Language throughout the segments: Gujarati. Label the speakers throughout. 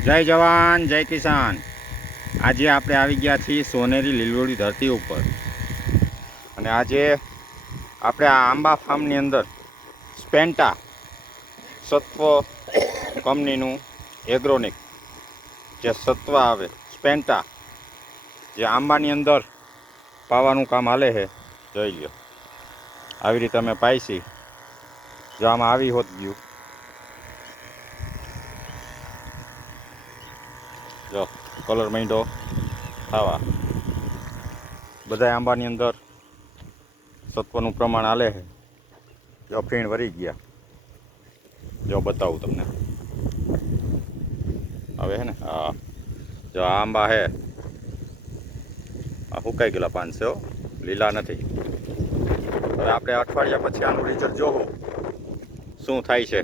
Speaker 1: જય જવાન, જય કિસાન. આજે આપણે આવી ગયા છીએ સોનેરી લીલોડી ધરતી ઉપર. અને આજે આપણે આ આંબા ફાર્મની અંદર સ્પેન્ટા સત્વ કંપનીનું એગ્રોનિક જે સત્વ આવે, સ્પેન્ટા, જે આંબાની અંદર પાવાનું કામ હાલે છે, જોઈ લો આવી રીતે અમે પાઈશી જો આમાં આવી હોત ગયું જો કલર માંડો હા બધા આંબાની અંદર સત્વનું પ્રમાણ આલે છે. જો, ફીણ વરી ગયા. જો, બતાવું તમને. હવે હે ને, હા. જો આંબા હે. આ સુકાઈ ગયેલા પાન લીલા નથી. હવે આપણે અઠવાડિયા પછી આનું રિઝલ્ટ જોવું. શું થાય છે?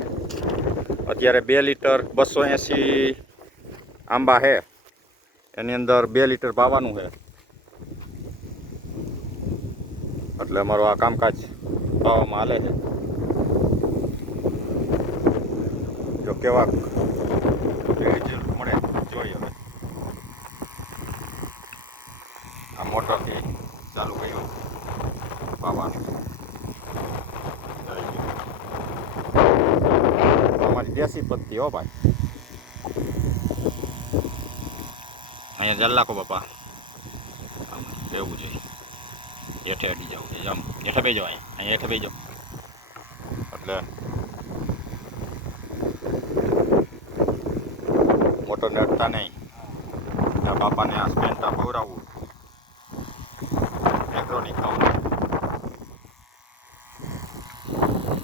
Speaker 1: અત્યારે બે લીટર બસો એંસી આંબા છે એની અંદર બે લીટર પાવાનું છે એટલે અમારું આ કામકાજ પાવામાં હાલે છે. જો કેવા રિઝલ્ટ મળે જોઈએ હવે. આ મોટરથી ચાલુ કર્યું પાવાનું. અમારી દેશી પત્તી હો ભાઈ. અહીંયા જલ્લાકો બાપા. આમ બેવું છે. હેઠે અડી જાઉં છે આમ હેઠે બેજો અહીંયા. અહીંયા હેઠે બેજો એટલે મોટો ને અડતા નહીં. ત્યાં બાપાને આ સ્પેન્ટા પવરાવવું એગ્રોનિક ખાવું.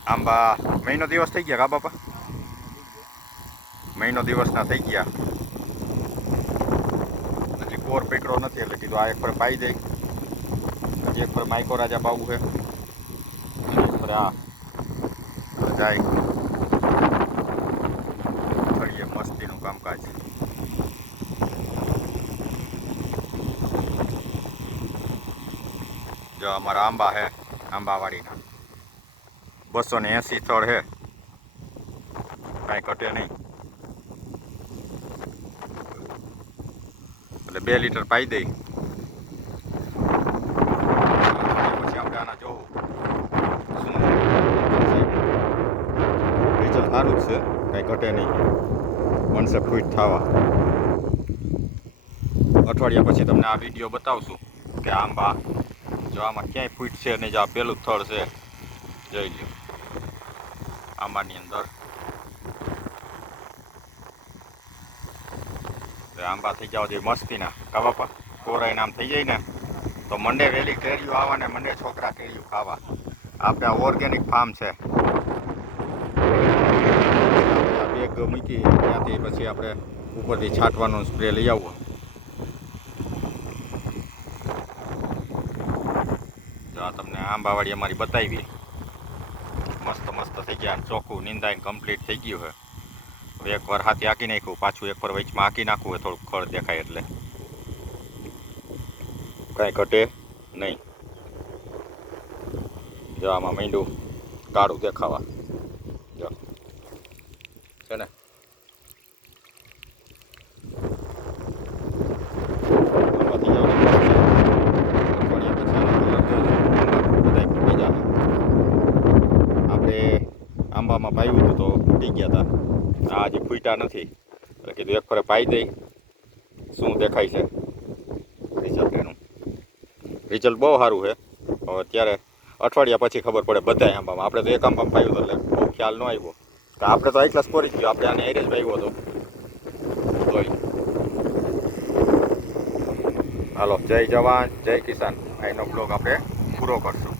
Speaker 1: આંબા મહિનો દિવસ થઈ ગયા કા બાપા? મહિનો દિવસના થઈ ગયા. હજી કોર પકડો નથી એટલે કીધું, આ એક પર પાઈ દે. હજી એક પર માઇકો રાજા પાવું છે. એક પર આ. જાય કરીએ મસ્તીનું કામકાજ. જો અમારા આંબા હે આંબાવાડીના. બસો ને એંસી સ્થળ હે કાંઈ ઘટે નહીં. બે લીટર પાઈ દઈ. પછી આપણે આના જોવું. રિઝલ્ટ સારું જ છે, કાંઈ ઘટે નહીં. બનશે ફૂટ થવા. અઠવાડિયા પછી તમને આ વીડિયો બતાવશું કે આંબા જો ક્યાંય ફૂટ છે નહીં, જો આ પહેલું સ્થળ છે. જોઈ લ્યો. આંબાની અંદર. એટલે આંબા થઈ જાવ જોઈએ મસ્તીના કા બાપા કોરાઈ નામ થઈ જાય ને, તો મંડે વહેલી કેરીઓ આવા ને મંડે છોકરા કેરીઓ ખાવા. આપણે આ ઓર્ગેનિક ફાર્મ છે. બેગ મૂકી, ત્યાંથી પછી આપણે ઉપરથી છાંટવાનો સ્પ્રે લઈ આવવો આ તમને આંબાવાડી અમારી બતાવી. મસ્ત મસ્ત થઈ ગયા ચોખ્ખું નિંદાઈને કમ્પ્લીટ થઈ ગયું છે. એક વાર હાથી આંકી નાખ્યું, પાછું એક વાર વચમાં આંકી નાખવું હોય થોડુંક ખળ દેખાય એટલે. કાંઈ ઘટે નહીં. જો આમાં મીંડું કાળું દેખાવા. જો. છે ને. આપણે આંબામાં પાયું હતું તો ફૂટી ગયા હતા આ હજી ફૂટ્યા નથી. એટલે કીધું એક ફરે પાઈ દઈ. શું દેખાય છે? રિઝલ્ટ એનું. રિઝલ્ટ બહુ સારું છે. હવે અત્યારે અઠવાડિયા પછી ખબર પડે બધાય આંબામાં. આપણે તો એક આંબામાં પાયું એટલે બહુ ખ્યાલ ન આવ્યો. તો આપણે તો આટલા ક્લાસ જ ગયો આપણે આને એરેજ પાયો હતો. હાલો, જય જવાન, જય કિસાન. આઈનો બ્લોગ આપણે પૂરો કરશું.